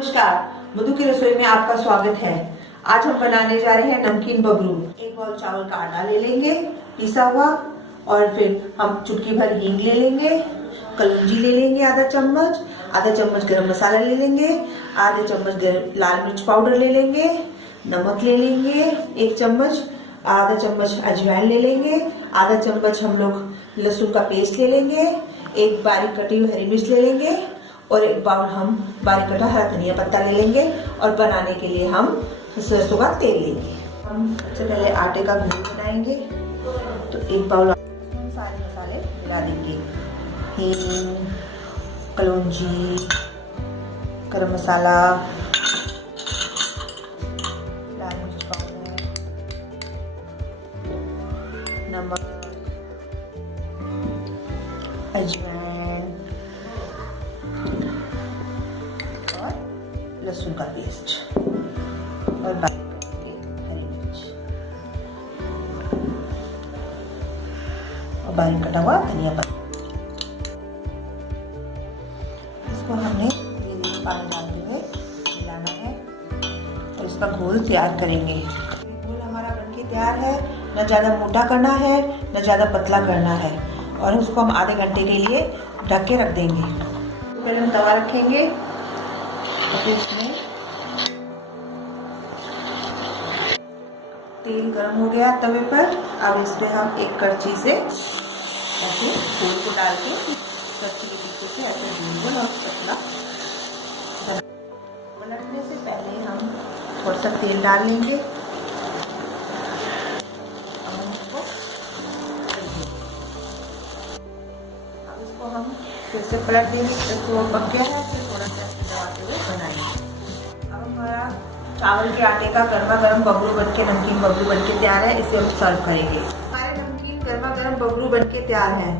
नमस्कार, मधु की रसोई में आपका स्वागत है। आज हम बनाने जा रहे हैं नमकीन बबरू। एक बाउल चावल का आटा ले लेंगे पिसा हुआ, और फिर हम चुटकी भर हींग ले लेंगे, कलौंजी ले लेंगे आधा चम्मच गरम मसाला ले लेंगे, आधे चम्मच लाल मिर्च पाउडर ले लेंगे, नमक ले लेंगे 1 चम्मच, आधा चम्मच अजवाइन ले लेंगे, आधा चम्मच हम लोग लहसुन का पेस्ट ले लेंगे, एक बारीक कटी हुई हरी मिर्च ले लेंगे और एक बाउल हम बारीक कटा हरा धनिया पत्ता ले लेंगे। और बनाने के लिए हम सरसों का तेल लेंगे। हम सबसे पहले आटे का घोल बनाएंगे, तो एक बाउल हम सारे मसाले मिला देंगे, हींग, कलौंजी, गरम मसाला, लाल मिर्च पाउडर, नमक, अजवाइन और लहसुन का पेस्ट और बारीक हरी मिर्च और बारीक कटा हुआ धनिया पत्ता। इसको हमने धीरे पानी डालते हुए मिलाना है और इसका घोल तैयार करेंगे। घोल हमारा बनके तैयार है। न ज़्यादा मोटा करना है न ज़्यादा पतला करना है, और उसको हम आधे घंटे के लिए ढक के रख देंगे। तो पहले हम तवा रखेंगे और फिर इसमें तेल गर्म हो गया तवे पर। अब इसमें हम एक करछी से ऐसे घोल को डाल के करछी के पीछे से ऐसे गोल और पतला पलटने से पहले हम थोड़ा सा तेल डाल लेंगे। अब इसको हम फिर से पलट देंगे, तो पक गया है, फिर थोड़ा सा दबाते हुए बनाएंगे। अब हमारा चावल के आटे का गर्मा गर्म बबरू बनके नमकीन बबरू बनके तैयार है। इसे हम सर्व करेंगे। हमारे नमकीन गर्मा गर्म बबरू बनके तैयार है।